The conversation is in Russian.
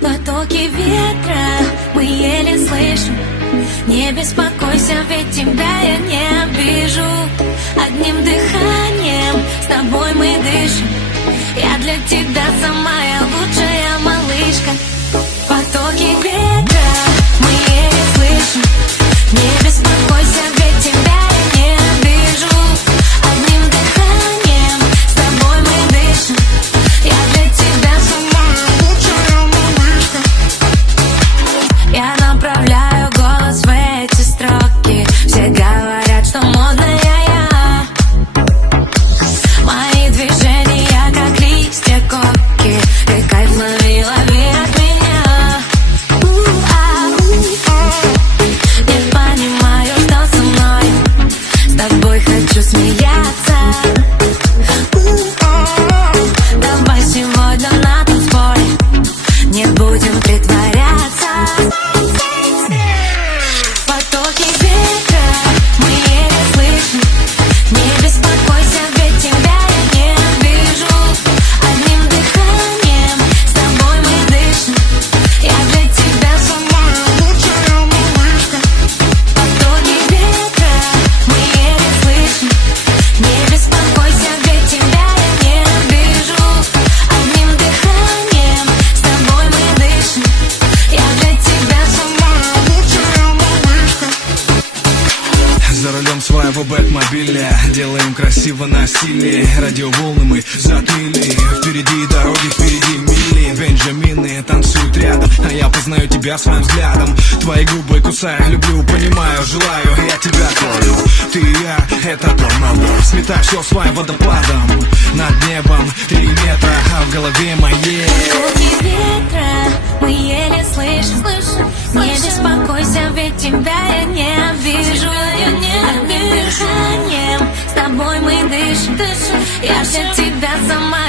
Потоки ветра мы еле слышим. Не беспокойся, ведь тебя я не обижу. Одним дыханием с тобой мы дышим. Я для тебя самая лучшая малышка. Потоки ветра мы еле слышим. Не беспокойся, ведь тебя я не обижу. Одним дыханием с тобой мы дышим. Я для тебя самая лучшая малышка. Я направляю голос в эти строки. Все говорят, что модная я. Мои движения как листья коки. Ты кайф лови, лови от меня. Не понимаю, что со мной. С тобой хочу смеяться. Давай сегодня на танцполе не будем притворяться. Потоки ветра мы еле слышим. Не беспокойся, ведь тебя я не обижу. Одним дыханием с тобой мы дышим. Я для тебя самая лучшая малышка. Потоки ветра мы еле слышим. Не беспокойся, ведь тебя я не обижу. Одним дыханием с тобой мы дышим. Я для тебя самая лучшая малышка. За рулем своего бэтмобиля делаем красиво на стиле. Радиоволны мы затмили. Впереди дороги, впереди мили. Бенджамины танцуют рядом, а я познаю тебя своим взглядом. Твои губы кусаю, люблю, понимаю, желаю. Я тебя творю, ты и я, это торнадо. Сметай все своим водопадом. Над небом 3 метра, а в голове моей. Потоки ветра мы еле слышим. Не беспокойся, ведь тебя я не обижу. Одним дыханием с тобой мы дышим. Я для тебя сама